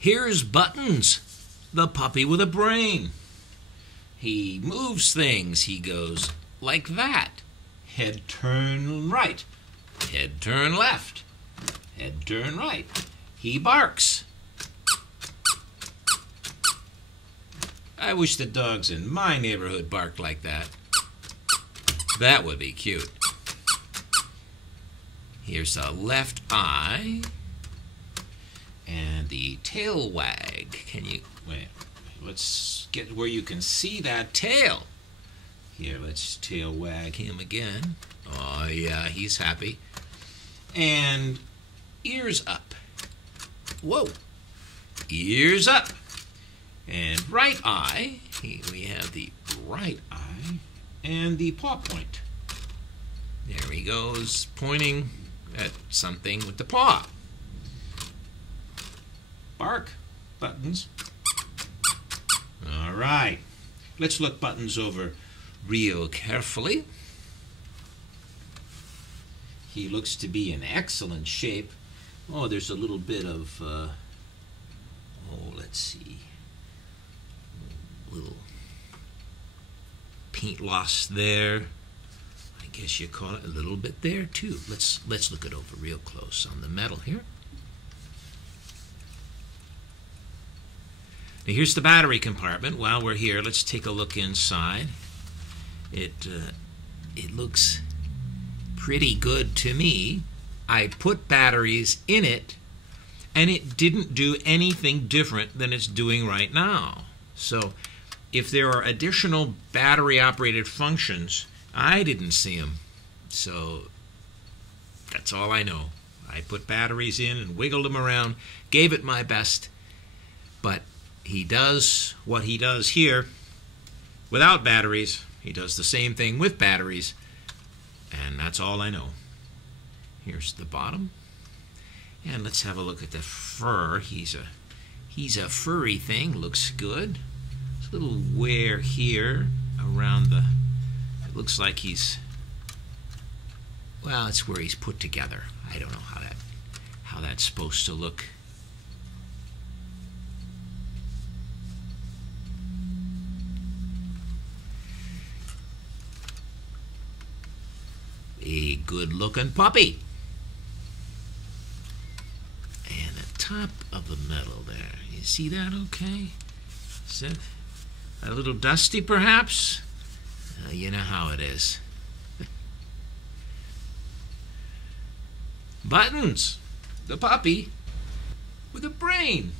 Here's Buttons, the puppy with a brain. He moves things. He goes like that. Head turn right. Head turn left. Head turn right. He barks. I wish the dogs in my neighborhood barked like that. That would be cute. Here's the left eye and the tail wag. Can you wait? Let's get where you can see that tail. Here, let's tail wag him again. Oh yeah, he's happy. And ears up. Whoa. Ears up. And right eye. We have the right eye and the paw point. There he goes, pointing at something with the paw. Bark, Buttons. All right. Let's look Buttons over real carefully. He looks to be in excellent shape. Oh, there's a little bit of, let's see. A little paint loss there. I guess you call it a little bit there too. Let's look it over real close on the metal here. Now here's the battery compartment. While we're here, let's take a look inside. It looks pretty good to me. I put batteries in it, and it didn't do anything different than it's doing right now. So if there are additional battery-operated functions, I didn't see them. So that's all I know. I put batteries in and wiggled them around, gave it my best, but he does what he does here without batteries. He does the same thing with batteries, and that's all I know. Here's the bottom, and let's have a look at the fur. He's a furry thing. Looks good. There's a little wear here around the. It looks like he's. Well, it's where he's put together. I don't know how that's supposed to look. A good-looking puppy. And the top of the metal there. You see that okay? Is it a little dusty, perhaps? You know how it is. Buttons, the puppy with a brain.